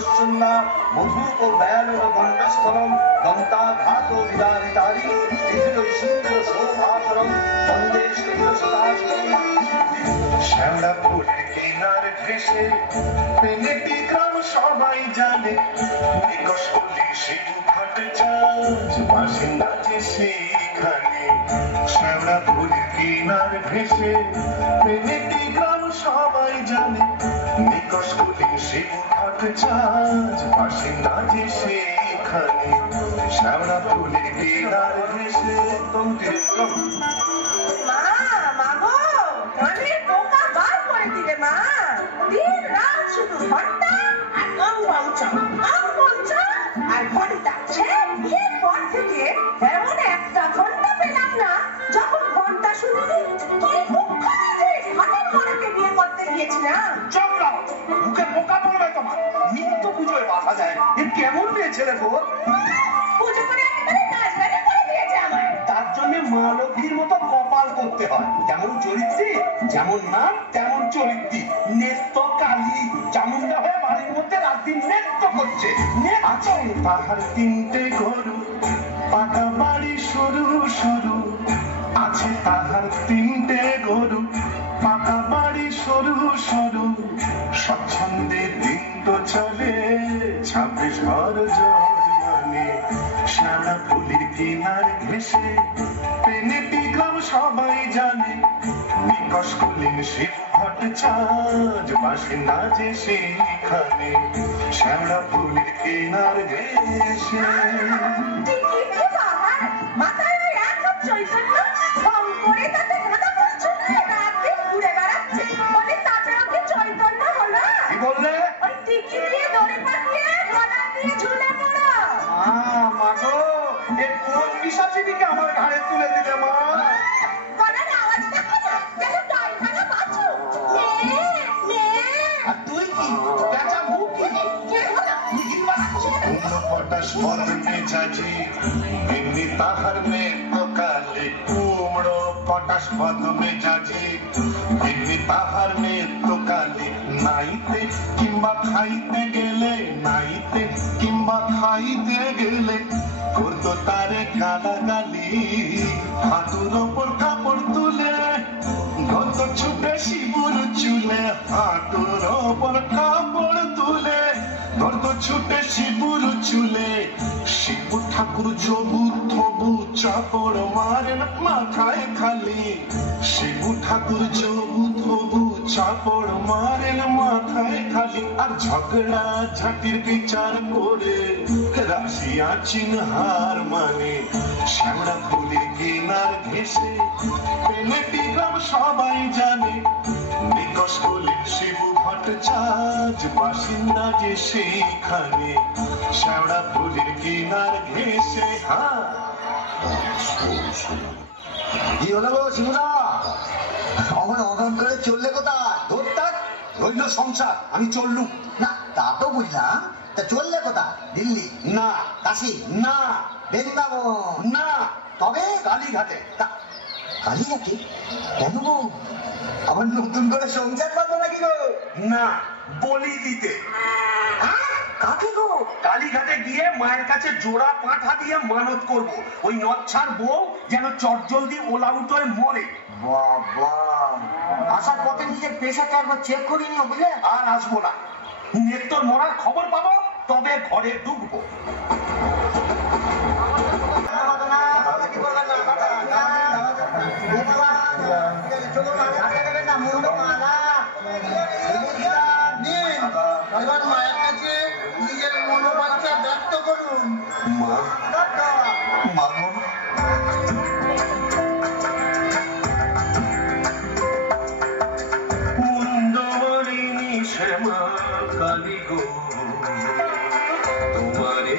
পুরুষুন্না মধুপ ব্যালর গণ্ডস্থলম দন্তাঘাত বিদারিতারি বিধুর সুন্দর শোভাকরম বন্দে শ্রীকৃষ্ণাষ্টমী। শ্যামলা ফুলের কিনার ঘেসে পেনেটি গ্রাম সবাই জানে, নিকশ করলে শিবু ঘাটে চাঁদ বাসিন্দা যে সেইখানে। শ্যামলা ফুলের কিনার ঘেসে পেনেটি গ্রাম সবাই জানে, নিকশ করলে শিবু ঘাটে চাঁদ বাসিন্দা যে সেইখানে। শ্যামলা ফুলের কিনার ঘেসে কেমন মেয়ে ছেলে গো? তার জন্য মা লক্ষ্মীর মতো কপাল করতে হয়। যেমন চরিত্রী যেমন নাম তেমন চরিত্রী। নেত্য কালী চামুন্ডা হয়ে বাড়ির মধ্যে রাত্রি নৃত্য করছে। আছে তাহার তিনটে গরু, পাকা বাড়ি সরু সরু। আছে তাহার তিনটে গরু, পাকা বাড়ি সরু সরু। স্বচ্ছন্দে দিন তো চলে 26 ঘর জন্মানে। শ্যামলা ফুলের কিনার ঘেসে পেনেটি গ্রাম সবাই জানে, নিকশ করলেন শিব ভট্টাচার্য বাসিন্দা যে সেইখানে। শ্যামলা ফুলের কিনার ঘেসে আমার ঘাড়ে তুলে দিলে মা। তুই কি পটাশ বদনে যাজি এমনি তাহার মেয়ে তো কালে। কুমড়ো পটাশ বদনে যাজি এমনি তাহার মেয়ে তো কালে। নাইতে কিংবা খাইতে গেলে, নাইতে কিংবা খাইতে গেলে করতো তারে গালাগালি। হাঁটুর ওপর কাপড় তুলে গত ছুটে শিবুর চুলে। হাঁটুর ওপর কাপড় তুলে গত ছুটে শিবুর চুলে। শিবু ঠাকুর জবু থবু চাপড় মারেন মাথায় খালি। শিবু ঠাকুর জবু থবু চাপড় মারেন মাথায় খালি। আর ঝগড়া ঝাঁটির বিচার করে রাশিয়া চিনহার মানে। শ্যামলা ফুলের কিনার ঘেসে পেনেটি গ্রাম সবাই জানে, নিকশ করলেন শিবু ভট্টাচার্য বাসিন্দা যে সেইখানে। শ্যামলা ফুলের কিনার ঘেসে। হ্যাঁ কি হলো গো শিবুদা? অমন অনন করে চললে কোথায়? ধরতাক রইল সংসার, আমি চললুম না। তা তো বুঝলাম, তা চললে কোথায়? দিল্লি না, কাশী না, বৃন্দাবন না, তবে কালীঘাটে। কালীঘাটে কেন গো? আবার নতুন করে সংসার পাবো নাকি গো? না, বলি দিতে। কাকে গো? কালীঘাটে গিয়ে মায়ের কাছে জোড়া পাঁঠা দিয়ে মানত করব, ওই নচ্ছার বউ যেন চটজলদি ওলাউট হয়ে মরে। বাবা, আসার পথে নিজের পেশাটা একবার চেক করে নিও বুঝলে? আর আসবো না। নেত্তর মরার খবর পাবো তবে ঘরে ঢুকবো। মায়ের কাছে নিজের মনোবাঞ্ছা ব্যক্ত করুন। মা মাগো, মুন্ডমালিনী শ্যামা কালী গো, তোমারে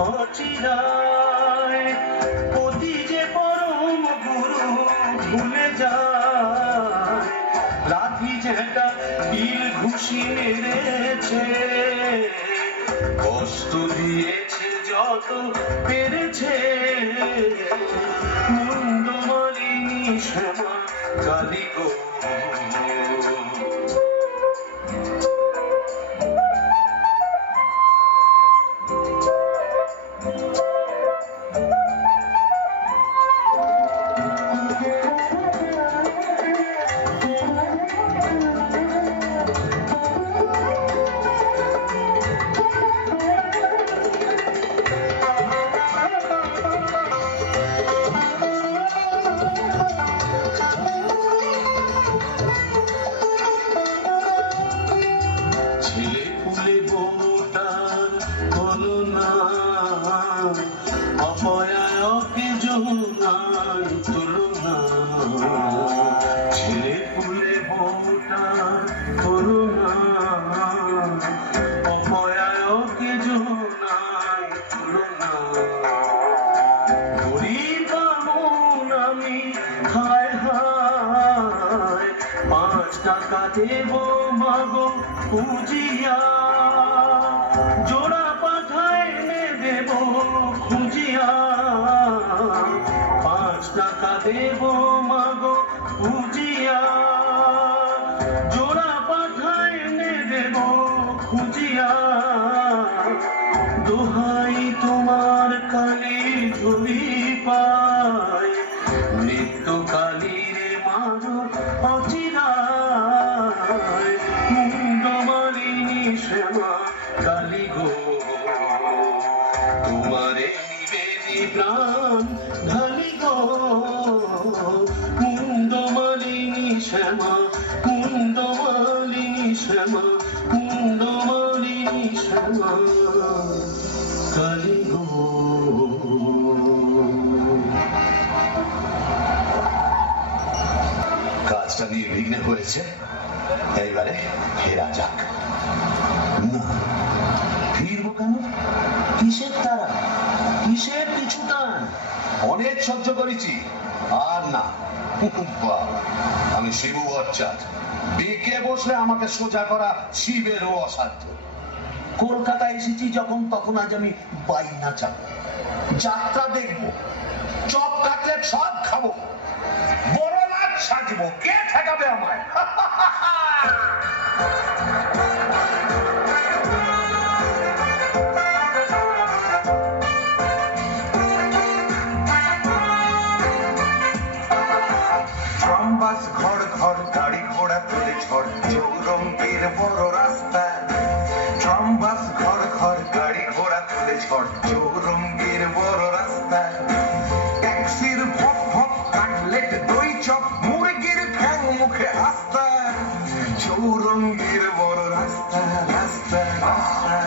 অচিরায় অতি যে পরম গুরু ভুলে যায় লাঠি ঝেঁটা বিল ঘুষি মেরেছে কষ্ট দিয়েছে যত পেরেছে মুন্ডমালিনী শ্যামা কালী গো দেব মাগো পুজিয়া জোড়া পাঠায় এনে দেব খুঁজিয়া 5 টাকা দেব মাগো পুজিয়া জোড়া পাঠায় এনে দেব খুঁজিয়া দোহাই তোমার কালী ধুলি পায় নিত্য কালীর মারো অচিরা মুন্ডমালিনী শ্যামা কালী গো তোমারে নিবেদি প্রাণ ঢালি গো মুন্ডমালিনী শ্যামা মুন্ডমালিনী শ্যামা মুন্ডমালিনী শ্যামা কালী গো কাজটা নির্বিঘ্ন হয়েছে এইবারে ফেরা যাক না ফিরবো কেন কিসের তারা কিসের পিছু টান অনেক সহ্য করেছি আর না আমি শিবু ভট্টাচার্য বিকে বসলে আমাকে সোজা করা শিবেরও অসাধ্য কলকাতায় এসেছি যখন তখন আজ আমি বাইনা চাবো যাত্রা দেখবো চপ কাটলেট সব খাবো বড় নাচ সাজবো কে ঠেকাবে আমায় বাস ঘর ঘর গাড়ি ঘোড়া তুলে ঝড় চৌরঙ্গের বড় রাস্তা বাস ঘর ঘর গাড়ি ঘোড়া তুলে ঝড় চৌরঙ্গের বড় রাস্তা ট্যাক্সির ভপ ভপ কাটলেট দই চপ মুরগির ঠ্যাং মুখে আস্তা চৌরঙ্গের বড় রাস্তা রাস্তা রাস্তা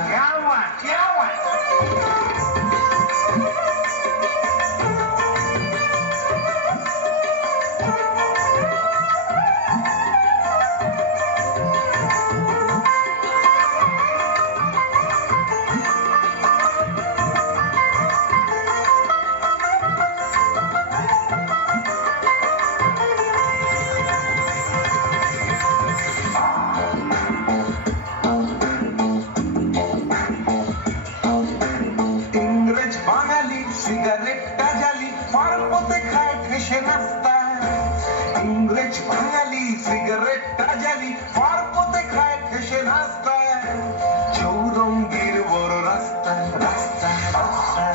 সিগারেটটা জ্বালি পার্বতে খায় ঠেসে নাস্তা ইংরেজ বাঙালি সিগারেটটা জ্বালি পার্বতে খায় ঠেসে নাস্তা চৌরঙ্গীর বড় রাস্তা রাস্তা রাস্তা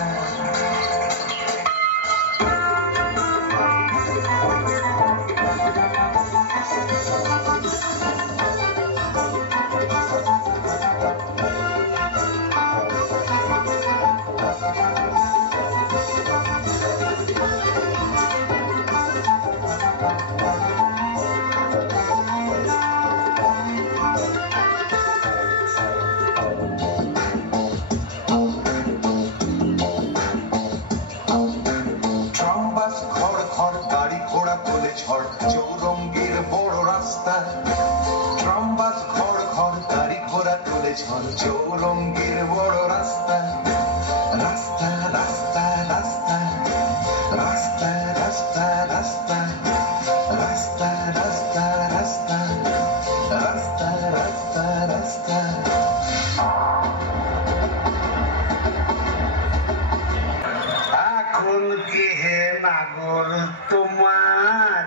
নাগর তোমার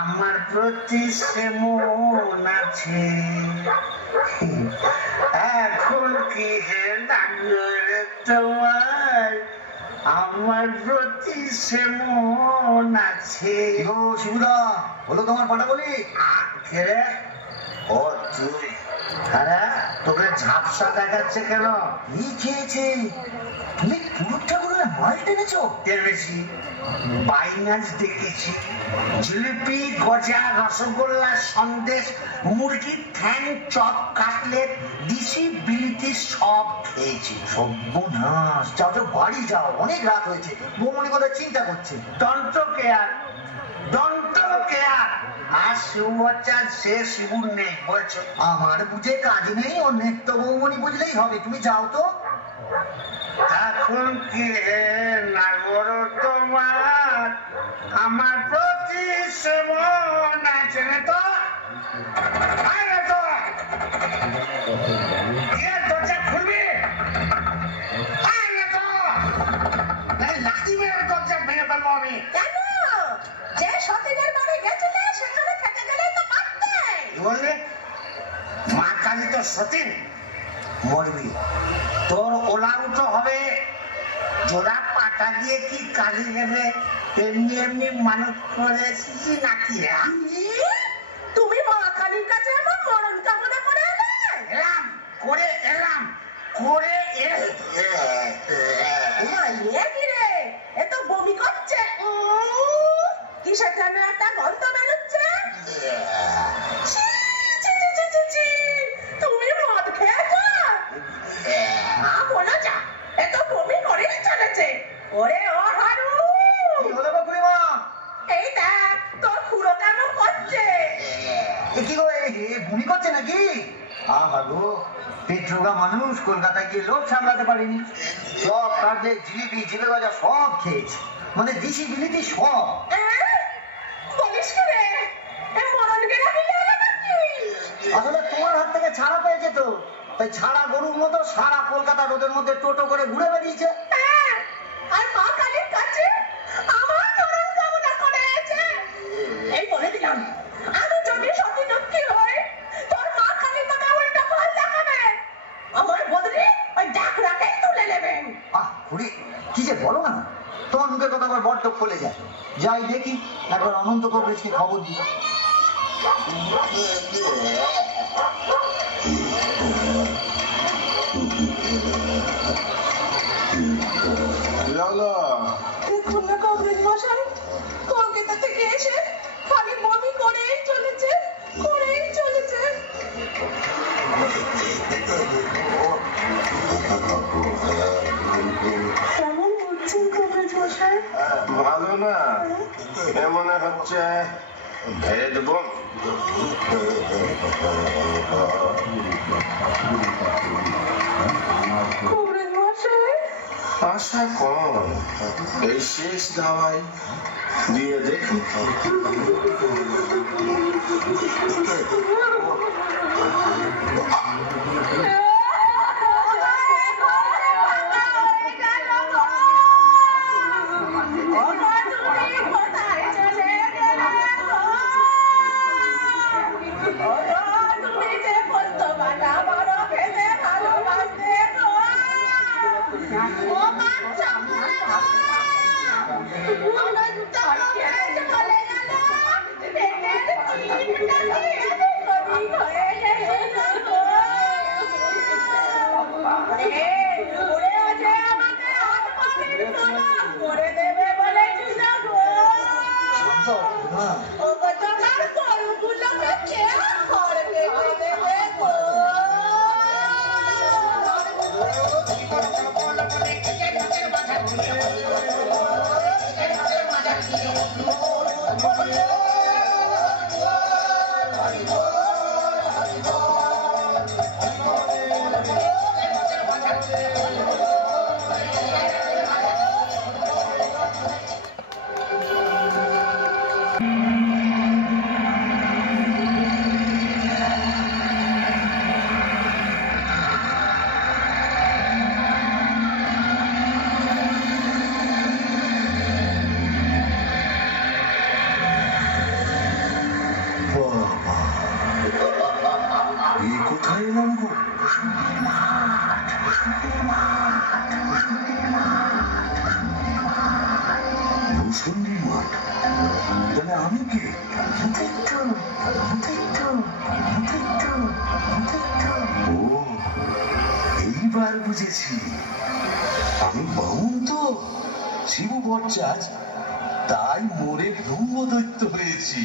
আমার প্রতি সেমন আছে, এখন কি হে নাগর তোমার আমার প্রতি সেমন আছে। শিবুদা হলো তোমার পাটা বলি ও তুই, হ্যাঁ তোকে ঝাপসা দেখাচ্ছে কেন? কি খেয়েছে তুমি? পুরুষ ঠাকুরের মাল টেনেছো? বেশি বাইনাস দেখেছি, জিলিপি, গজা, রসগোল্লা, সন্দেশ, মুরগির ঠ্যাং, চপ, কাটলেট, দিশি বিলিতি সব খেয়েছি। সর্বনাশ, যাও যাও বাড়ি যাও, অনেক রাত হয়েছে। বৌমনি কোথায় চিন্তা করছে। দন্ত কেয়ার, দন্ত কেয়ার। আর শিবচার সে শিবুর নেই বলছো? আমার বুঝে কাজ নেই, ও নেত্য বৌমনি বুঝলেই হবে। তুমি যাও তো। এখন কি নাগর তোমার আমার প্রতি সেমন আছে তো? দরজা খুলবি? লাঠি মেরে দরজা ভেঙে ফেলবো আমি। কেন? যে সতীনের বাড়ি গেছিলে সেখানে থেকে গেলেই তো পারতে। কি বললি? মা কালী তো সতীন, মরবি। তোর ওলা উঠো হবে, জোড়া পাটা দিয়ে কি কালী নেবে এমনি এমনি মানত করে এসেছি নাকি? তুমি মা কালীর কাছে আমার মরণ কামনা করে এলে? এলাম করে এলাম করে এ তো বমি করছে, কিসের জন্য একটা গন্ধ বেরোচ্ছে। তুমি মদ খেয়েছো? বলো যা, এ তো বমি করে চলেছে। ওরে ও হারু, এই দেখ তোর খুঁড়ো কেমন করছে। কি গো, ভূমি করছে নাকি? আহা গো, পেট্রোগা মানুষ, কলকাতায় গিয়ে লোক সামলাতে পারিনি। সব কাটলেট, জিলিপি, জিভে গজা সব খেয়েছে, মানে দিশি বিলিতি সব। বলিস কি রে, মরণ গেলা মিলে গেল নাকি? আসলে তোমার হাত থেকে ছাড়া পেয়েছে তো, তাই ছাড়া গরুর মতো সারা কলকাতা রোদের মধ্যে টোটো করে ঘুরে বেরিয়েছে। আর মা কালীর কাছে আমার মরণ কামনা করেছে। এই বলে দিলাম, আমি যদি সতী দুঃখী হই, তোর মা কালী তোকে উল্টা ফল দেখাবে। আমার বদলি ওই ডাকরাকেই তুলে নেবেন। খুড়ি কি যে বলো না, তোমার মুখের কথা আবার বড্ড ফলে যায়। যাই দেখি, একবার অনন্ত কবরেজকে খবর দিই। দেখুন না কবরেজ মশাই, কলকাতা থেকে এসে খালি বমি করেই চলেছে, করেই চলেছে। কেমন বুঝছেন কবরেজ মশাই? ভালো না, মনে হচ্ছে ভেদ বোন। কবরেজ মশাই, আশা কম, এই শেষ দাওয়াই দিয়ে দেখি। ভূষণ্ডীর মাঠ, তাহলে আমি কে? ও, এইবার বুঝেছি, আমি বামুন তো, শিবু ভট্টাচ, তাই মোরে ব্রহ্মদৈত্য হয়েছি।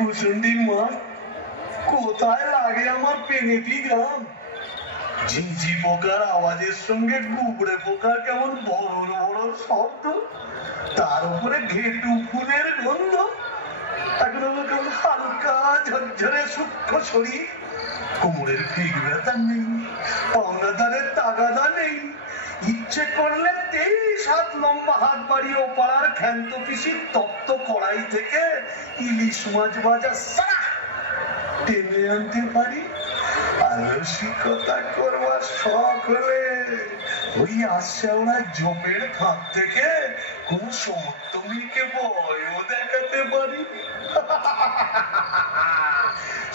ভূষণ্ডীর মাঠ কোথায় লাগে আমার পেনেটি গ্রাম। ঝিঝি পোকার আওয়াজের সঙ্গে গুবড়ে পোকার কেমন বড় বড় শব্দ, তার উপরে ঘেটু ফুলের গন্ধ, একরকম হালকা ঝরঝরে সূক্ষ্ম শরীর, কোমরের পিঠ ব্যথা নেই, পাওনাদারের তাগাদা নেই, ইচ্ছে করলে 23 হাত লম্বা হাত বাড়িয়ে ওপাড়ার ক্ষান্ত পিসির তপ্ত কড়াই থেকে ইলিশ মাছ ভাজা সারা টেনে আনতে পারি। আর রসিকতা করবার শখ হলে ওই আশ্যাওড়া জমের খাত থেকে কোন সমর্থনীকে ভয়ও দেখাতে পারি।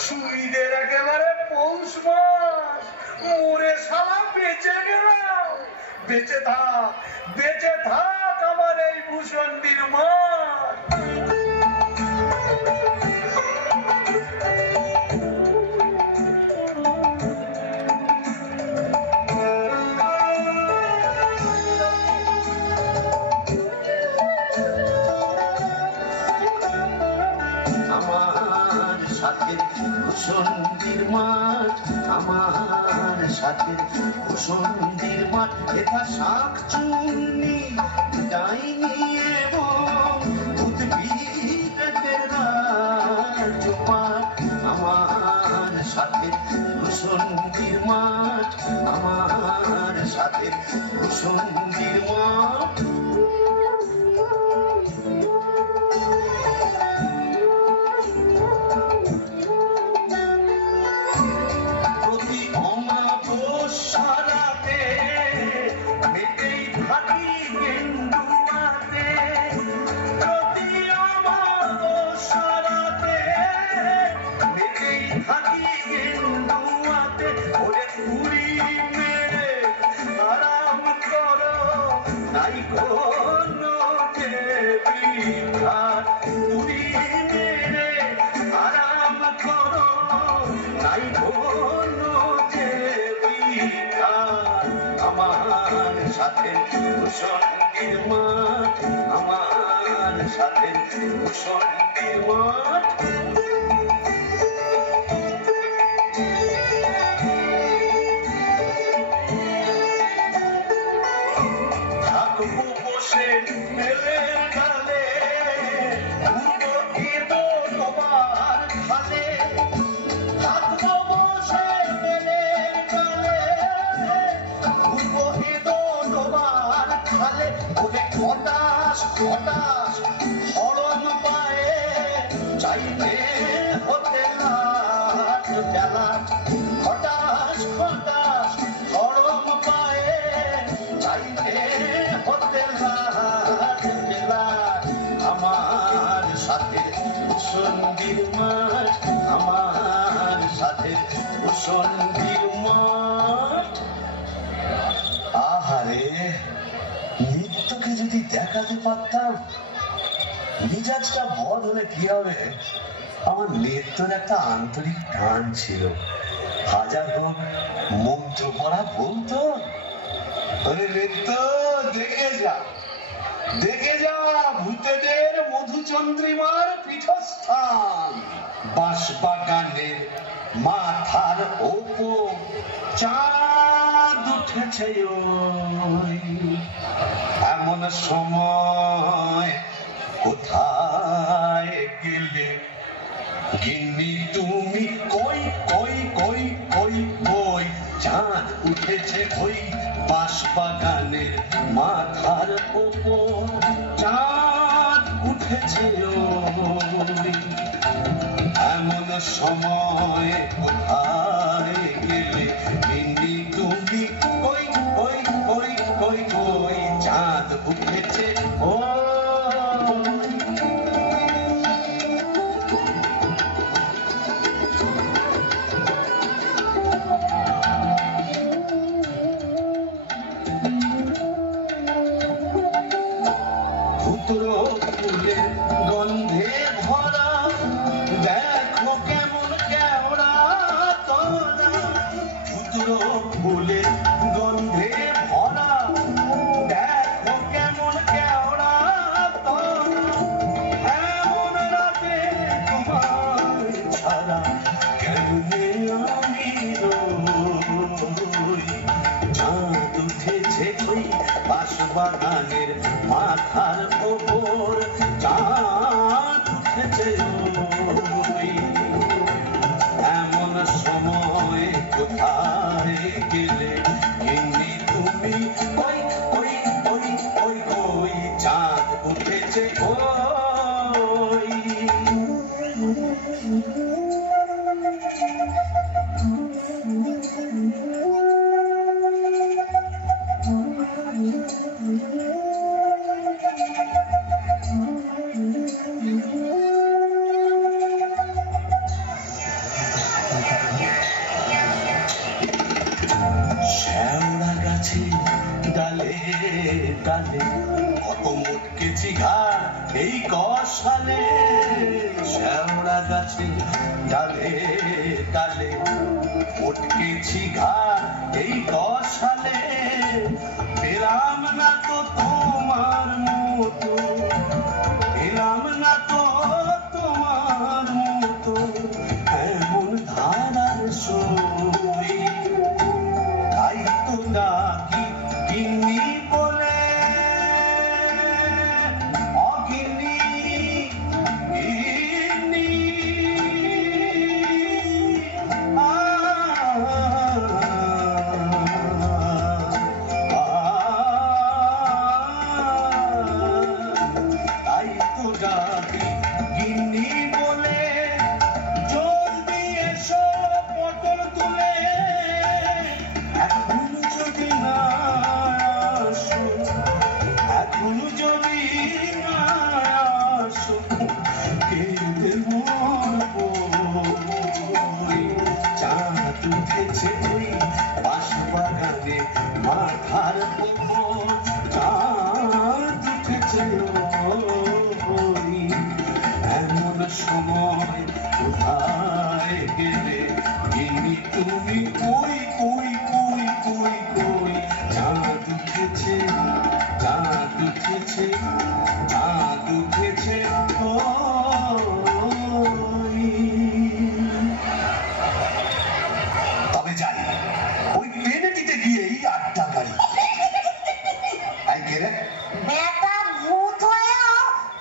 সুইদের একেবারে পৌষ মাস, মোরে সারা বেঁচে গেলাম। বেঁচে থাক আমার এই ভূষণ্ডীর মাঠ। আমার সাথে কুসুন্দির মাঠ লেখা শাক চুন্নি ডাইনি এবং উদ্ভিদের রাজপাট আমার সাথে কুসুন্দির মাঠ আমার সাথে কুসুন্দির মাঠ আমার সাথে কুসুন্দির মাঠ আমার সাথে কুসুন্দির মাঠ থাকবো বসে মেলের ডালে উঠবো এদো তোমার খালে থাকবো বসে মেলের ডালে উঠবো এদো তোমার খালে ওরে হতাশ হতাশ হরণ পায়ে চাইতে হতে লাট বেলা হতাশ হতাশ হরণ পায়ে চাইতে হতে লাট বেলা আমার সাথে কুসুন্দির মাঠ আমার সাথে কুসুন্দির মাঠ আহারে নিত্যকে যদি দেখাতে পারতাম মিজাজটা বদ হলে কি হবে আমার নিত্যর একটা আন্তরিক টান ছিল হাজার হোক মন্ত্র পড়া বলতো আরে নিত্য দেখে যা ভূতেদের মধুচন্দ্রিমার পীঠস্থান বাঁশবাগানের মাথার ওপর চাঁদ উঠেছে ওই এমন সময় কোথায় গেলে গিন্নি তুমি কই কই কই কই কই চাঁদ উঠেছে ওই বাঁশবাগানের মাথার ওপর চাঁদ উঠেছে ওই এমন সময় কোথায় গেলে গিন্নি তুমি কই কই কই কই কই চাঁদ উঠেছে ওই ফুলের গন্ধে ভরা দেখো কেমন কেওড়া তোরা ফুতুরো ফুলের গন্ধে ভরা দেখো কেমন কেওড়া তোরা এমন রাতে তোমার ছাড়া কেমনে আমি রই চাঁদ উঠেছে ওই বাঁশবাগানের মাথার ওপর চাঁদ উঠেছে ওই এমন সময় কোথায় গেলে গিন্নি তুমি ওই ওই ওই ওই ওই চাঁদ উঠেছে ওই শ্যাওড়া গাছে ডালে ডালে কত মুটকেছি ঘাড় এই কষালে শ্যাওড়া গাছে ডালে ডালে মুটকেছি ঘাড় এই কষালে পেলাম না তো তোমার মতো পেলাম না তো তোমার মতো এমন ধারার সই মাথার উপর চাঁদ উঠেছে ওই, এমন সময় কোথায় গেলে গিনি তুমি, কই কই কই কই কই, চাঁদ উঠেছে চাঁদ উঠেছে চাঁদ উঠেছে ওই। তবে যাই, ওই ট্রেনেটিতে গিয়েই আড্ডা মারি। আই কে রে? বেটা ভূত হয়েও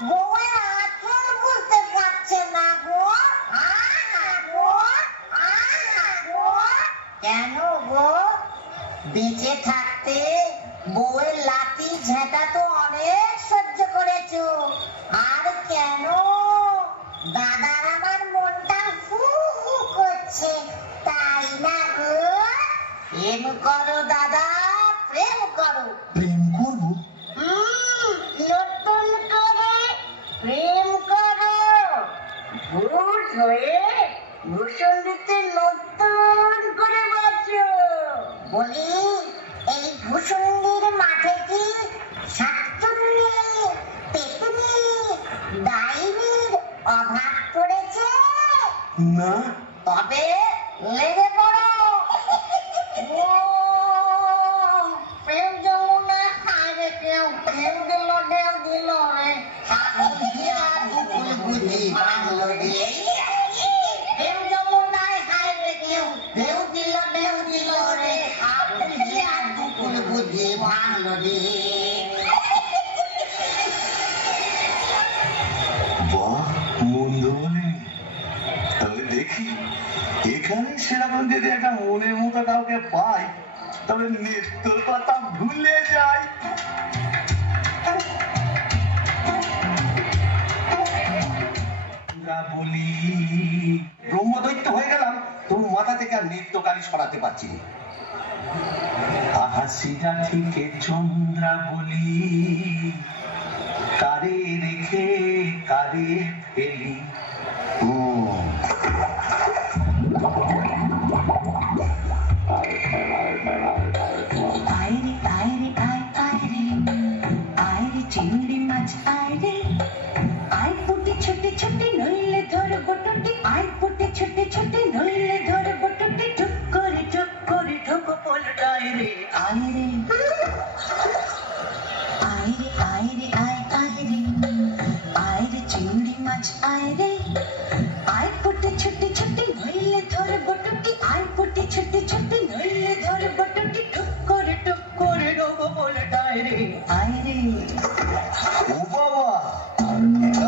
বউয়ের আচল বুঝতে পারছে না গো। কেন গো? বেঁচে থাকতে বউয়ের লাঠি ঝেঁটা তো অনেক সহ্য করেছো, আর কেন? দাদার আমার মনটা হু হু করছে, তাই না গো? প্রেম করো দাদা, প্রেম করো। প্রেম করবো? নতুন করে প্রেম করো। ভূত হয়ে ভূষণ দিতে নতুন করে বাঁচো। বলি, এই ভূষণের মাঠে কি শাকচুন্নি, পেতনি, ডাইনির অভাব পড়েছে? না। তবে লেগে পড়ো। ও প্রেম যমুনা হারে কেউ ঢেউ দিল ঢেউ দিল রে, আগুয়া দুকুল বুঝি বাংলো রে। প্রেম যমুনায় হারে কেউ ঢেউ দিল রে, আগুয়া দুকুল বুঝি বাংলো রে। বাহ, মন্দ বলে। তবে দেখি, এখানে সেরকম যদি একটা মনের মতো কাউকে পাই, তবে নেত্তর কথা ভুলে যাই। বলি, ব্রহ্মদৈত্য হয়ে গেলাম, তবু মাথা থেকে আর নিত্যকালী সরাতে পারছি না। হাসিরা থেকে চন্দ্রা বলি, কারে রেখে কারে ফেলি। আইরে আইরে আয় আইরে, আইরে চিংড়ি মাছ আইরে, আয় পুটি ছোটে ছোটে নইলে ধর বটুটি, আয় পুটি ছোটে ছোটে নইলে ধর বটুটি, টুক করে ঢোকো পোলটায় রে। আইরে আইরে আইরে আয় আইরে, আইরে চিংড়ি মাছ আইরে, আয় পুটি ছোটে ছোটে নইলে ধর বটুটি, আয় পুটি ছোটে ছোটে নইলে ধর বটুটি, টুক করে ঢোকো পোলটায় রে। আইরে ও বাবা,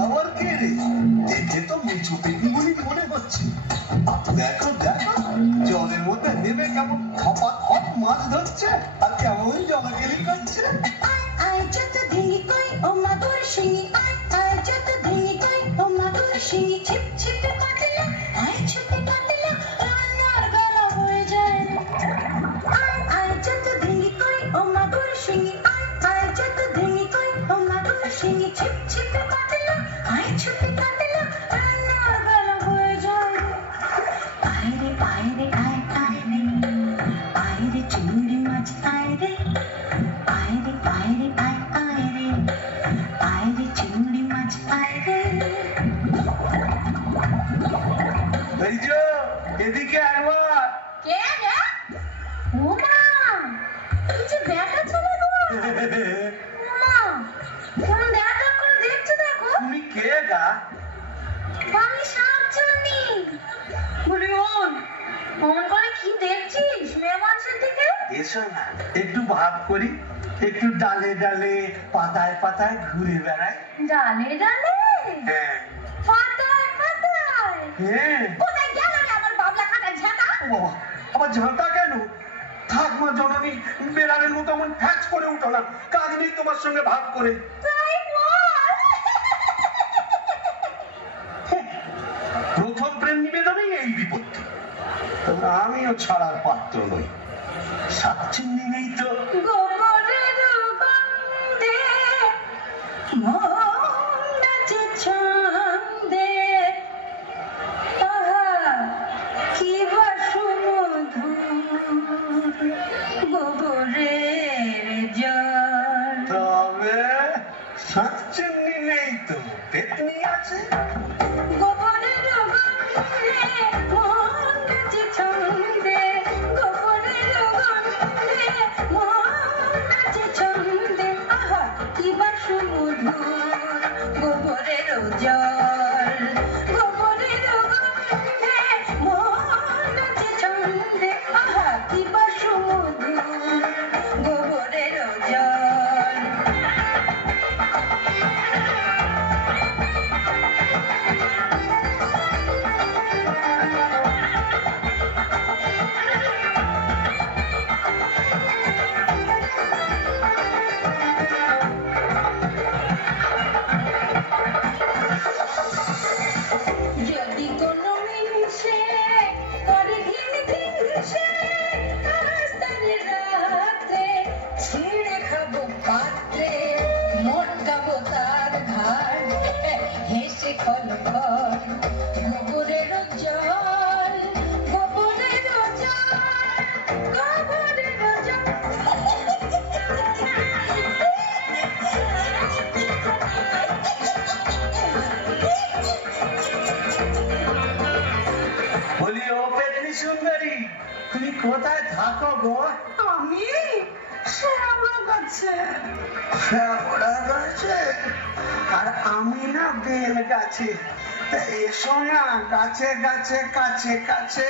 আবার কে রে? দেখে তো মিছু পেঙ্গুলি মনে হচ্ছে। দেখো দেখো, জলের মধ্যে নেমে কেমন খপাত খপ মাছ ধরছে, আর কেমন জলাগিরি করছে। আয় আয় যত ভেঙে কই ও মাদুর শিঙি, আয় আয় যত ভেঙে কই ও মাদুর শিঙি, ছিপ ছিপে কাটলা, আয় ছিপে কাটলা, রান্নার গলা হয়ে যায়। আয় আয় যত ভেঙে কই ও মাদুর শিঙি, আয় আয় যত ভেঙে কই ও মাদুর শিঙি, ছিপ ছিপে কাটলা, আয় ছিপে কাটলা, রান্নার গলা হয়ে যায়। আইরে আইরে আয় আইরে, আইরে চিংড়ি মাছ আইরে, আইরে আইরে আয় আইরে, আইরে চিংড়ি মাছ আইরে। এই যে, এদিকে একবার। কে রে? ওমা, এই যে ব্যাটা ছেলে গো। ওমা, কেমন দেখা করে দেখছো দেখো। তুমি কে গা? আমি শাকচুন্নি। বলি ওন, অমন করে কি দেখছিস মেয়ে মানুষের দিকে? এসো না, একটু ভাব করি, একটু ডালে ডালে পাতায় পাতায় ঘুরে বেড়াই। ডালে ডালে, হ্যাঁ পাতায় পাতায়, হ্যাঁ। কোথায় গেল রে আমার বাবলা খাটা ঝাঁটা? ও বাবা, আবার ঝাঁটা কেন? থাক মা জননী, বেড়ালের মতো এমন ফ্যাচ করে উঠো না, কাজ নেই তোমার সঙ্গে ভাব করে। তাই বল। প্রথম প্রেম নিবেদনেই এই বিপত্তি, তবে আমিও ছাড়ার পাত্র নই। শাকচুন্নি নেই তো। গোবরের গন্ধে মন নাচে ছন্দে, আহা কি বাসুমধুর, গোবরের ডাকো গো। আমি শ্যাওড়া গাছে। শ্যাওড়া গাছে? আর আমি না বেল গাছে। তা এসো না গাছে গাছে কাছে কাছে।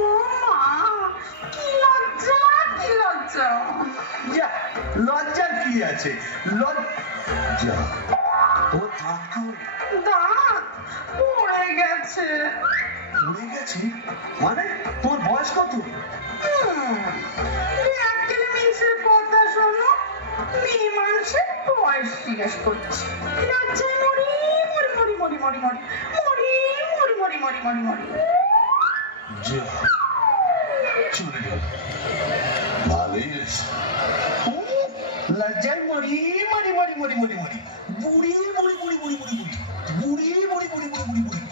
ও মা, কি লজ্জা, কি লজ্জা। যা, লজ্জার কি আছে? লজ্জা তোর দাঁত কই? দাঁত পড়ে গেছে। উড়ে গেছি? মানে তোর বয়স কত? একটা মিনিটের কথা শোনো, মেয়ে মানুষের বয়স জিজ্ঞেস করছি। লজ্জায় মরি মরি মরি মরি মরি মরি মরি মরি মরি মরি মরি মরি। যা, চলে গেল। ভালোই হয়েছে। লজ্জায় মরি মরি মরি মরি মরি মরি বুড়ি বুড়ি বুড়ি বুড়ি বুড়ি বুড়ি বুড়ি বুড়ি বুড়ি বুড়ি বুড়ি বুড়ি।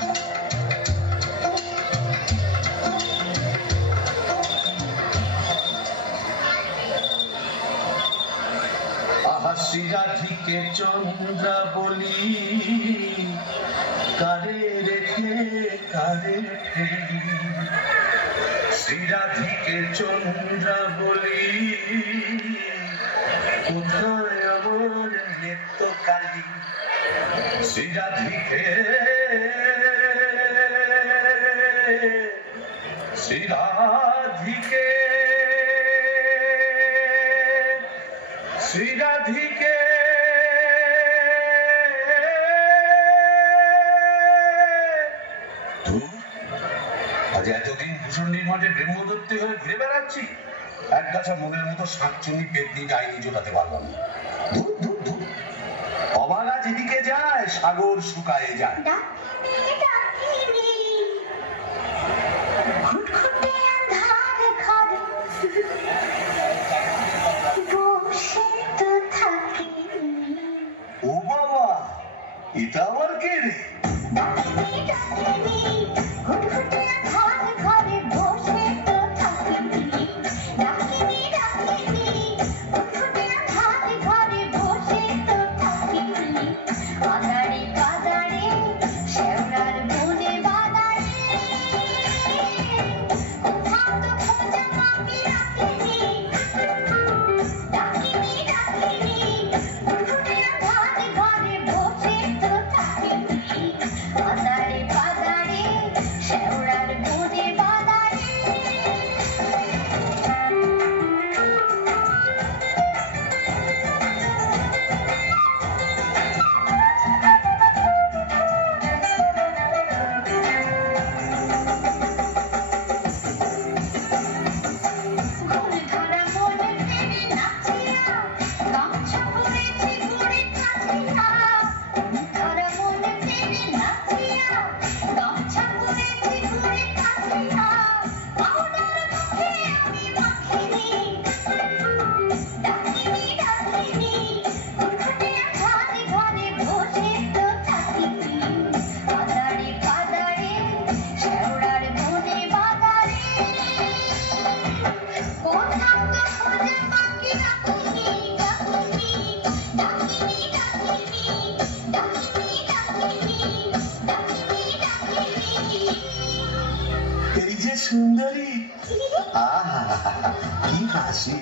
শ্রীরাধিকে চন্দ্রাবলী কারে রেখে কারে ফেরি। শ্রীরাধিকে চন্দ্রাবলী কোথায় আমার নিত্যকালী। শ্রীরাধিকে শ্রীরাধিকে শ্রীরাধিকে আজ এতদিন ভূষণ্ডির মাঠে ব্রহ্মদত্তে হয়ে ঘুরে বেড়াচ্ছি, এক গাছা মনের মতো শাকচুনি পেটনি ডাইনি জোটাতে পারলাম না। ধুর ধুর ধুর, অবাগা যেদিকে যায় সাগর শুকায়ে যায়। ও বাবা, এটা আবার কে রে? সুন্দরী, কি হাসি।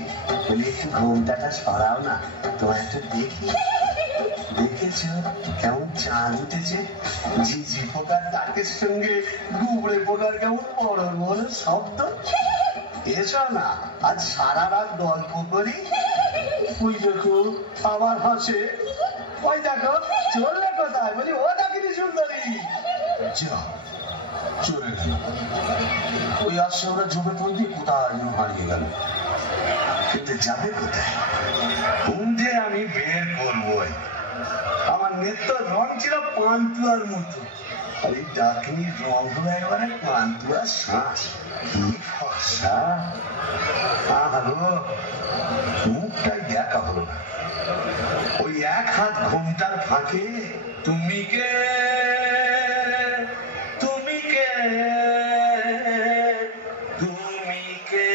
বলি একটু ঘোমটাটা সরাও না, তোমার একটু দেখি। দেখেছ কেমন চাঁদ উঠেছে? ঝিঝি পোকার ডাকের সঙ্গে গুবড়ে পোকার কেমন বড় বড় শব্দ। এসো না, আজ সারা রাত গল্প করি। ওই দেখো আবার হাসে। ওই দেখো চললে কোথায়? বলি ও ডাকিনি সুন্দরী। যা, চলে গেল। ওই আসছে ওরা ঝোপে পড়তে কোথায় হারিয়ে গেল। কিন্তু যাবে কোথায়? কুঞ্জে আমি বের করবই। আমার নেত্য রং ছিল পান্তুয়ার মতো, আর এই ডাকিনির রং হলো একেবারে পান্তুয়ার শ্বাস। কি ফর্সা! আরো মুখটাই দেখা হলো না। ওই এক হাত ঘোমটার ফাঁকে তুমি কে তুমি কে তুমি কে,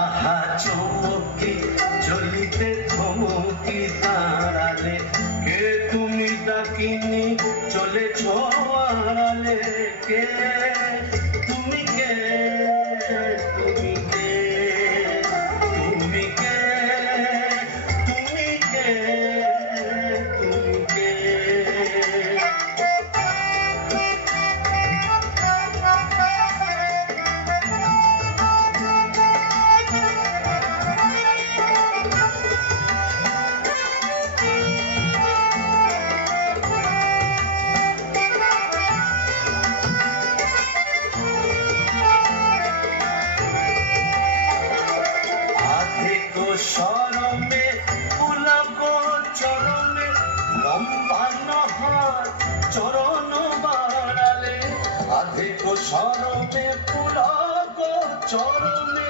আহা চমকি চলিতে থমকি তাড়ালে, কে তুমি ডাকিনি চলেছ আড়ালে, কে তুমি কে সরমে পুলক চরণে লম্বা নহাত চরণ বাড়ালে আধিক সরমে পুলক চরণে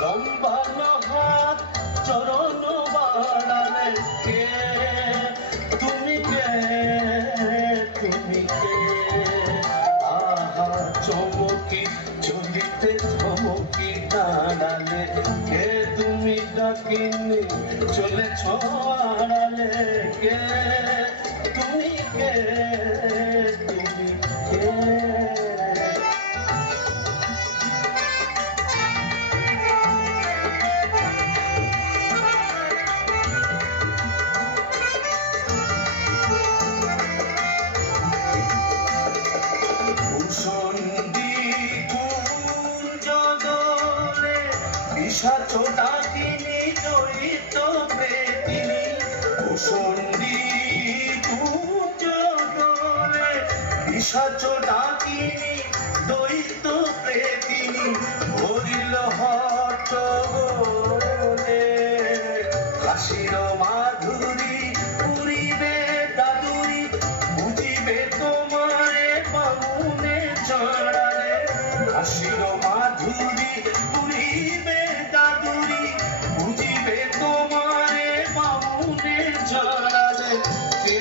লম্বা নহাত চরণ বাড়ালে কে তুমি কে আহা চমকি চলিতে চমকি দাঁড়ালে কে তুমি ডাকিনি চলেছ আড়ালে কে তুমি কে তুমি কে ডাকিনি জড়িত প্রেতিনি ভূষণ্ডী কুঞ্জ দোলে পিশাচ ডাকিনি দ্বৈত প্রেতিনি ভরিল হট বলে হাসির মাধুরী পুরিবে দাদুরি বুঝিবে তোমারে বাহুনে চড়ালে হাসির মাধুরী পুরিবে দাদুরি বুঝিবে তোমারে বাহুনে চড়ালে কে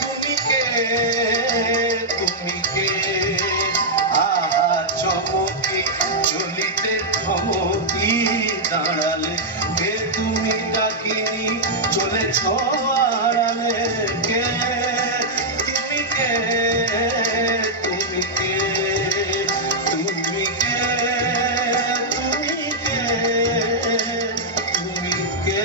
তুমি কে তুমি কে আহা চমকি চলিতে থমকি দাঁড়ালে কে তুমি ডাকিনি চলেছ আড়ালে কে তুমি কে তুমি কে তুমি কে তুমি কে তুমি কে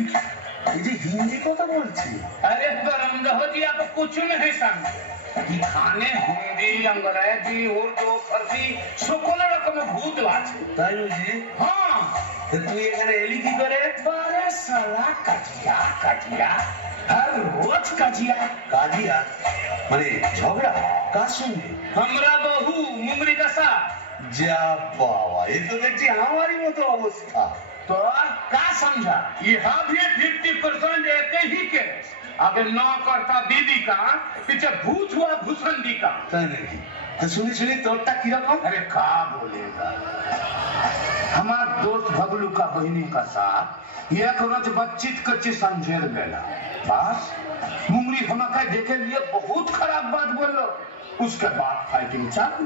हिंदी को तो बोलती अरे बरमदहो जी आप कुछ नहीं समझे खाने हिंदी अंग्रेजी उर्दू फारसी সকল রকম ভূত আছে তাই বুঝি হ্যাঁ তুই এখানে এলি কি করে বারে সালা কাজিয়া কাজিয়া हर रोज काजिया কাজিয়া মানে ঝগড়া কার সঙ্গে हमरा बहू मुंगरी का साथ যা বাবা এই তো দেখছি আমারই মতো অবস্থা तो क्या समझा यहाँ भी 50% एक ही के अगर नौ करता दीदी का पीछे भूत हुआ भूषणी का তাই নাকি তো শুনি শুনি তোরটা কিরকম अरे क्या बोलेगा हमार दोस्त भगलू का बहनी का साथ एक रोज बातचीत करके समझेर गया बस मुंगरी हमका देखे लिए बहुत खराब बात बोलो उसके बाद फाइटिंग चालू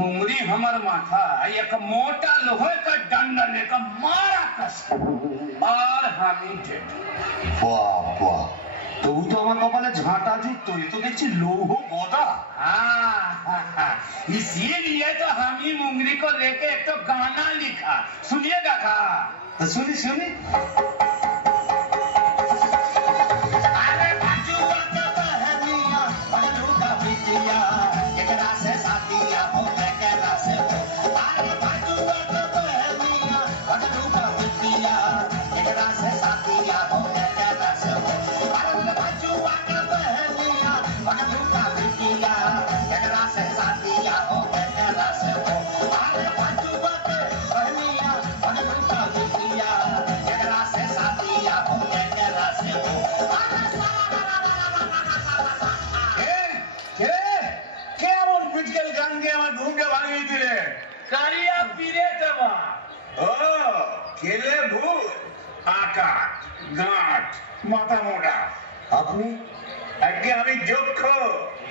मुंगरी हमार माथा एक मोटा लोहे का डंडा लेकर मारा कस और हम ही डेड বাবা তবু তো আমার কপালে ঝাঁটা যুক্ত, এ তো দেখছি লৌহ গদা। इसीलिए तो हम ही मुंगरी को लेके एक तो गाना लिखा, सुनिएगा का? শুনি শুনি। अरे बाजुआ का बहनिया पगलू का बिटिया केकरा से साथिया हो केकरा से हो। अरे बाजुआ का बहनिया पगलू का बिटिया केकरा से साथिया हो केकरा से हो। अरे बाजुआ का बहनिया पगलू का बिटिया केकरा से साथिया हो केकरा से हो। अरे बाजुआ का बहनिया पगलू का बिटिया केकरा से साथिया हो केकरा से हो। কেমন বিটকেল গান দিয়ে আমার ঘুমকে ভাঙিয়ে দিলে? কারিয়া পীরে দেবা। ও কেলে ভূত, আকাশ, গাঁট, মাথা মোটা। আপনি? আজকে আমি যক্ষ,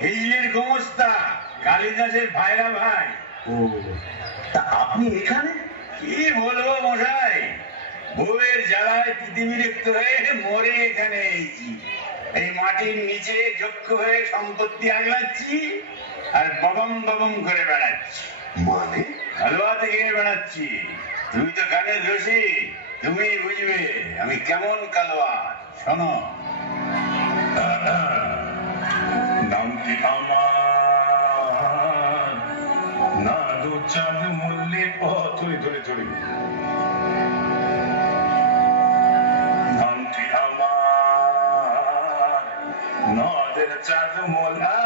হিজলির গোমস্তা, কালিদাসের ভাইরা ভাই। ও, তা আপনি এখানে? কি বলবো মশাই, বউয়ের জ্বালায় পৃথিবীরক্ত হয়ে মরে এখানে এসেছি। এই মাটির নিচে যক্ষ হয়ে সম্পত্তি আগলাচ্ছি আর ববম ববম করে বেড়াচ্ছি। মানে? হালুয়া থেকে বেড়াচ্ছি। তুমি তো গানের রসি, তুমি বুঝবে আমি কেমন কালোয়া। শোনো, নামটি আমার না দু চাঁদ মল্লিক। ও থুড়ি থুড়ি থুড়ি। নামটি আমার নদের চাঁদ মোল্লা,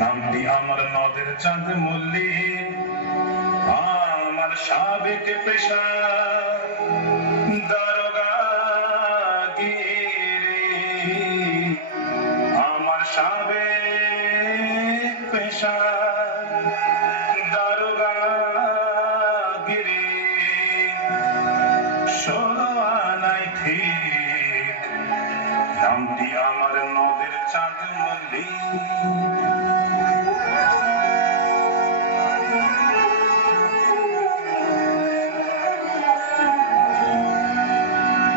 নামটি আমার নদের চাঁদ মল্লিক। আমার সাবেক পেশা দারোগাগিরি, আমার সাবেক পেশা দারোগাগিরি। 16 আনায় ঠিক নামটি আমার নদের চাঁদ মল্লিক।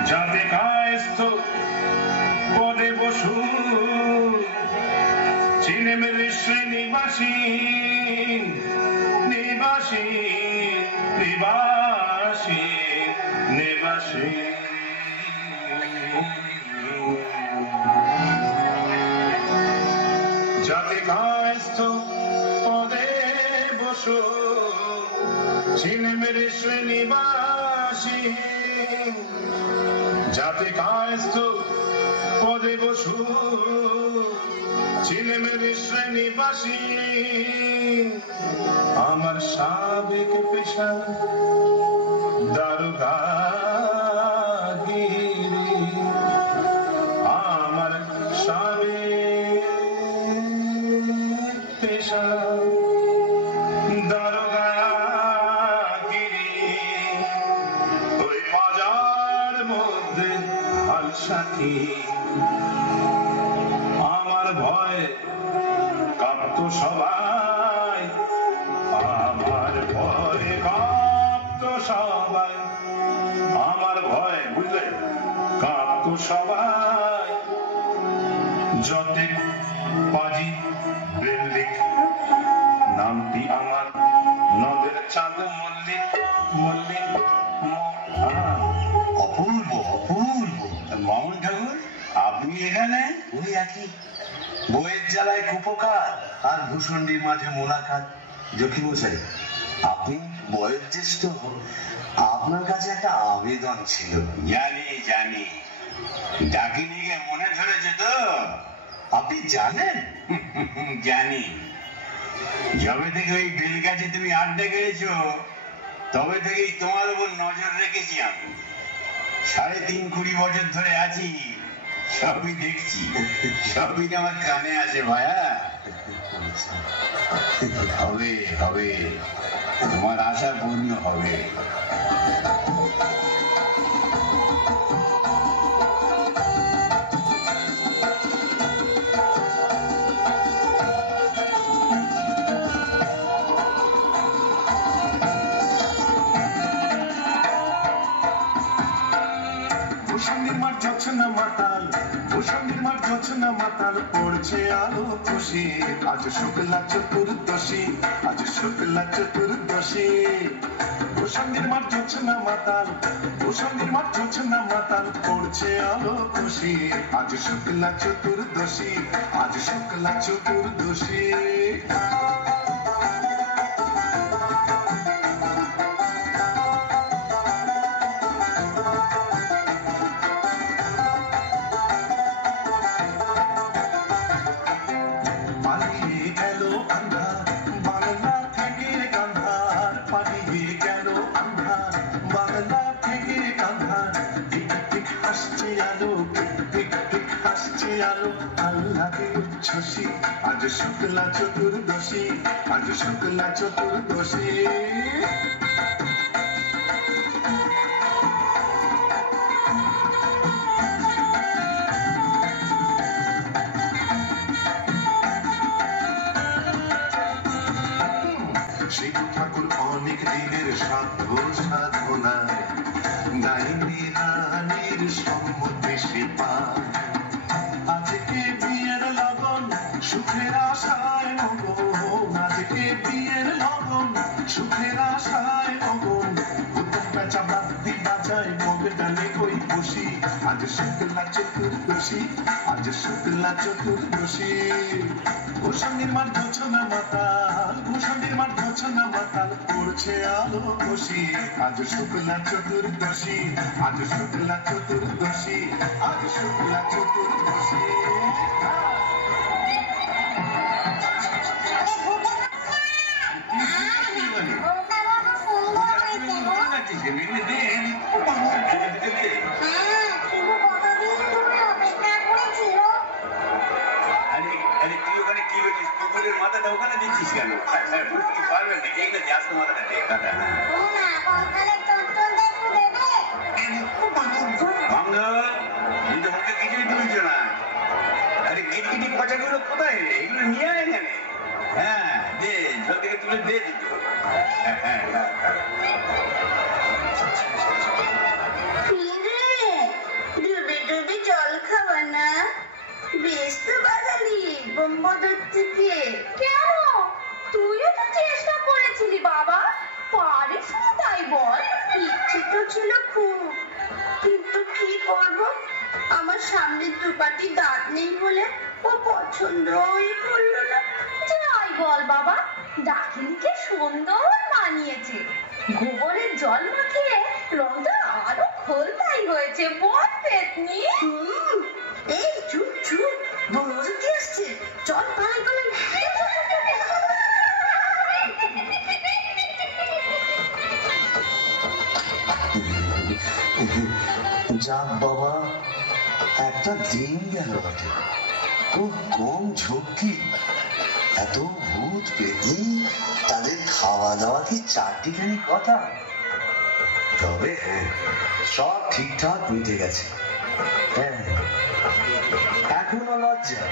যাতে কায়স্থ পদে বসু চিনেমের শ্রীনিবাসী নিবাসী নিবাসী নিবাসী। যাতে কায়স্থ পদে বসু চিনেমের শ্রীনিবাসী, যাতে কায়স্থ পদে বসু চিনেমের শ্রেণীবাসী। আমার সাবেক পেশা দারোগাগিরি, আমার সাবেক পেশা দারোগাগিরি। ওই বাজার মধ্যে আলসাকি আমার ভয় কাঁপতো সবাই, আমার ভয়ে কাঁপতো সবাই, আমার ভয় বুঝলে কাঁপতো সবাই। যতে পাজি বেল্লিক নামটি আমার নদের চাঁদ মল্লিক মল্লিক। অপূর্ব অপূর্ব। মামুন ঠাকুর, আপনি এখানে? ওই একই, বইয়ের জ্বালায় কুপকার আর ভূষণ্ডির মাঝে মোলাকাত। জকিমশাই, আপনি বয়োজ্যেষ্ঠ, আপনার কাছে একটা আবেদন ছিল। জানি জানি, ডাকিনিকে মনে ধরেছে তো? আপনি জানেন? জানি। যবে থেকে ওই বেলগাছে তুমি আড্ডা গেড়েছো, তবে থেকেই তোমার উপর নজর রেখেছি আমি। 3.5 বছর ধরে আছি, সবই দেখছি, সবই আমার কানে আসে ভাইয়া। হবে হবে, তোমার আশা পূর্ণ হবে। ভূষণ্ডির মাঠে জোছনা মাতাল ভূষণের মাঠ জোছনা মাতাল পড়ছে আলো খুশি আজ শুক্লা চতুর্দশী আজ শুক্লা চতুর্দশী ভূষণের মাঠ জোছনা মাতাল ভূষণের মাঠ জোছনা মাতাল পড়ছে আলো খুশি আজ শুক্লা চতুর্দশী আজ শুক্লা চতুর্দশী আজ শুক্লা চতুর্দশী আজ শুক্লা চতুর্দশী শিব ঠাকুর অনেক দিনের সাধ্য সাধনায় ডাইনি রানীর সম্মতি শিপা আজকে বিয়ের লগন সুখের আশায় মগন আজকে বিয়ের লগন সুখের আশায় মগন উত্তম পেঁচা বাদ্যি বাজায় মগ ডালে কই বসি আজ শুক্লা চতুর্দশী আজ শুক্লা চতুর্দশী ভূষণের মাঠ জোছনা মাতাল ভূষণের মাঠ জোছনা মাতাল পড়ছে আলো খুশি আজ শুক্লা চতুর্দশী আজ শুক্লা চতুর্দশী আজ শুক্লা চতুর্দশী মাথাটা ওখানে দিচ্ছিস কেন বুঝতে পারবেন না এই না জাস্ট মাথাটা দে দাদা কিন্তু মুখে কিছুই তুলছ না আরে কিটকিটি পচাগুলো কোথায় এগুলো নিয়ে আয় এখানে হ্যাঁ দে জল থেকে তুলে দে দিত জল খাওয়া না বেশ তো বাঙালি বোম্বদর থেকে কেন তুইও তো চেষ্টা করেছিলি বাবা পারিস না তাই বল ইচ্ছে তো ছিল খুব কিন্তু কি করব আমার সামনে দুপাটি দাঁত নেই বলে ও পছন্দই করলো না যাই বল বাবা ডাকিনিকে সুন্দর মানিয়েছে গোবরের জল মাখিয়ে রংটা আরো খোলতাই হয়েছে বল পেতনি এই চুপ চুপ বড়দি আসছে চল পালাই পালাই যাক বাবা একটা দিন গেল বটে খুব কম ঝক্কি এত ভূত পেতনি তাদের খাওয়া দাওয়া কি চারটিখানি কথা তবে হ্যাঁ সব ঠিকঠাক মিটে গেছে হ্যাঁ এখনো লজ্জা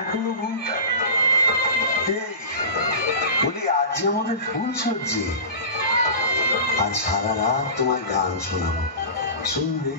এখনো ঘুমটা এই বলি আজ যে আমাদের ফুল সজ্জি আজ সারা রাত তোমায় গান শোনাবো শুনবে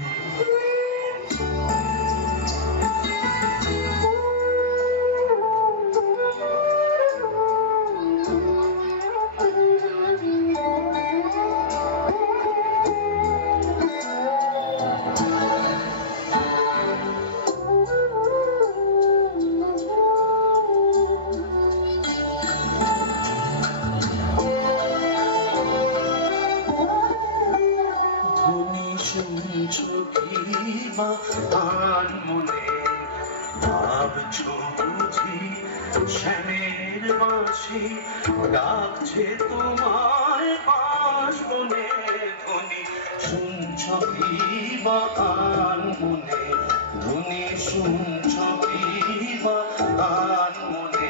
ডাকছে তোমায় পাশ মনে ধ্বনি শুনছ কি বা কান মনে ধ্বনি শুনছ কি বা কান মনে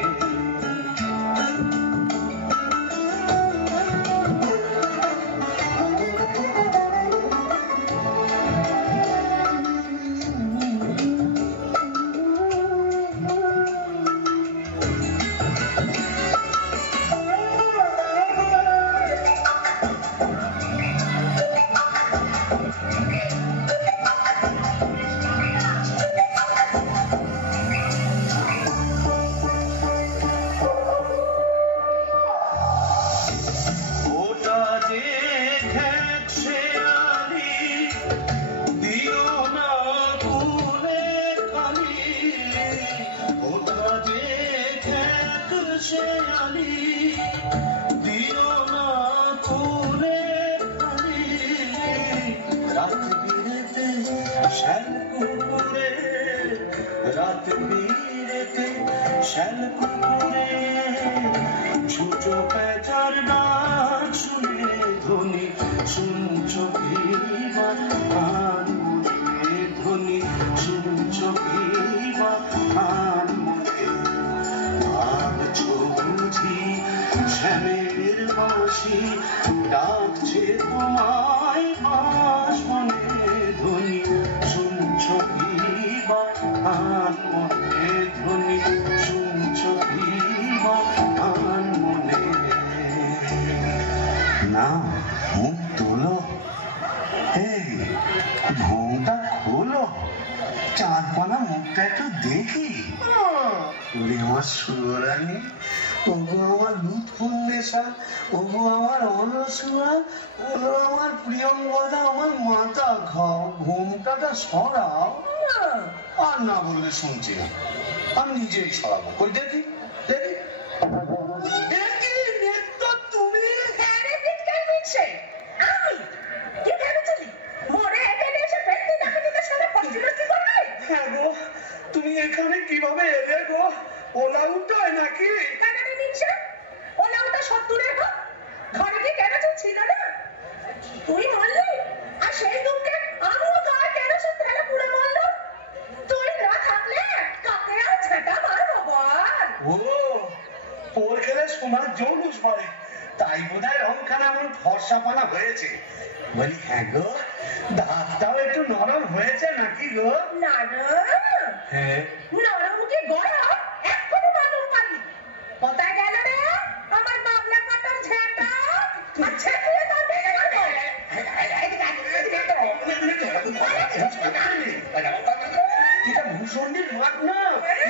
খ্যাক শেয়ালি দিও না কুলে কালি ওটা যে খ্যাক শেয়ালি দিও না কুলে কালি রাত বিরেতে শ্যাল কুকুরে রাত বিরেতে শ্যাল কুকুরে ছোট পেঁচার ডাক শুনে ধ্বনি শুনছ কি বা কান মনে ধ্বনি শুনছ কি বা কান মনে ভাবছো বুঝি শ্যামের বাঁশি ডাকছে তোমায় বাঁশ মনে ধ্বনি শুনছ কি বা কান মনে ধ্বনি শুনছ কি বা কান মনে না মুখ তোলো এই ঘুমটা খোলো চাঁদপানা মুখটা একটু দেখি ওরে আমার সুরানি ওগো আমার লুৎফুন্নেসা ওগো আমার অনসুয়া ওগো আমার প্রিয়ঙ্গদা আমার মাথা খাও ঘুমটাটা সরাও আর না বললে শুনছি না আমি নিজেই সরাবো কই দেখি দেখি তুমি হ্যাঁ রে, বিটকেল মিটছে। আমি? তুই ভেবেছিলি, মরে এখানে এসে ব্যক্তি ডাকাতিদের সাথে পশ্চিমবঙ্গ করবে? হ্যাঁ গো তুমি এখানে কিভাবে এলে গো ওলা উঠায় নাকি কেন রে মিটছে? ওলা ওটা সত্তরের ঘর। ঘরে কি কেরোসিন ছিল না? তুই মরলি, আর সেই দুঃখে আমিও গায়ে কেরোসিন ঢেলে পুড়ে মরলাম। তুই না থাকলে কাকে আর ঝেঁটা মারবো বল? ও তোর খেলে সোনার জৌলুস পড়ে তাই বোধহয় রংখানা এমন ফর্সাপানা হয়েছে বলি হ্যাঁ গো দাঁতটাও একটু নরম হয়েছে নাকি গো নরম? হ্যাঁ নরম কি গরম? এক্ষুনি মালুম পাবি। কোথায় গেল রে আমার বাবলা কাটার ঝেঁটা? আর ছেঁকিয়ে তার ভেঙে দেবো। এটা ভূষণের মাঠ না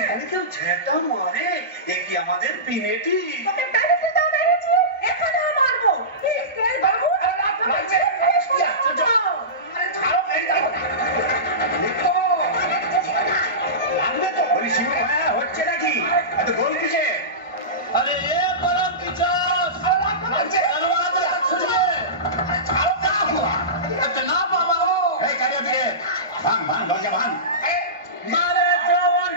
এখানে কেউ ঝেঁটা মারে এ কি আমাদের পিনেটি তোকে পেরেছি তো পেরেছি, এখানেও মারবো। বিটকেল বাবু, তোমার ছেলে ফেস করছো। লাগবে তো বলি শিব ভাইয়া হচ্ছে নাকি এত গোল কিসে अरे ये परम पिचास दरवाजा खुले ছাড়ো না হুয়া इतना बाबा हो এই কাজে দিয়ে ভাঙ ভাঙ দরজা ভাঙ मारे जवान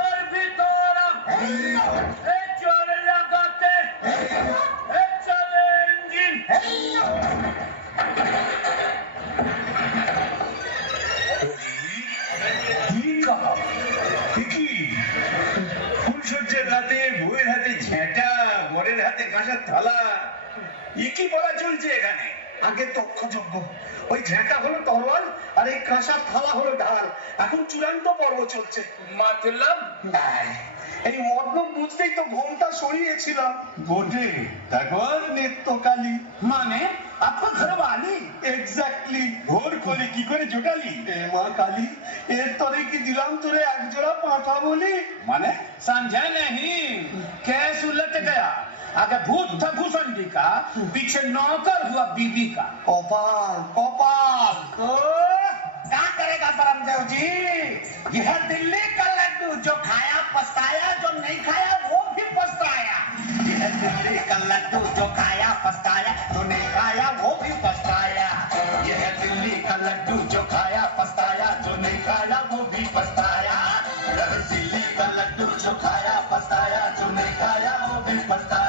और बितोरा ए चोर लगाते ए चले इंजन ফুলসজ্জের রাতে বউয়ের হাতে ঝেঁটা বরের হাতে কাঁসার থালা কি বলা চলছে এখানে আগে তক্ষযজ্ঞ ওই ঝেঁটা হলো তরোয়াল আর এই কাঁসার থালা হলো ঢাল এখন চূড়ান্ত পর্ব চলছে मतलब এই মতলব বুঝতেই তো ঘুমটা সরিয়েছিলাম বটে তারপর নেত্রকালী माने आपका घर वाली এক্স্যাক্টলি ভোর করে কি করে জোটালি এ মা কালী এর তরে কি দিলাম তোরে এক জোড়া পাঁঠা বলি माने समझा नहीं कैस उलट गया अगर भूत था भूषणी का पीछे नौकर हुआ बीबी का কপাল কপাল क्या करेगा परमदेव जी यह दिल्ली का लड्डू जो खाया पछताया जो नहीं खाया वो भी पछताया यह दिल्ली का लड्डू जो खाया पछताया जो नहीं खाया वो भी पछताया यह दिल्ली का लड्डू जो खाया पछताया जो नहीं खाया वो भी पछताया यह दिल्ली का लड्डू जो खाया पछताया जो नहीं खाया वो भी पछताया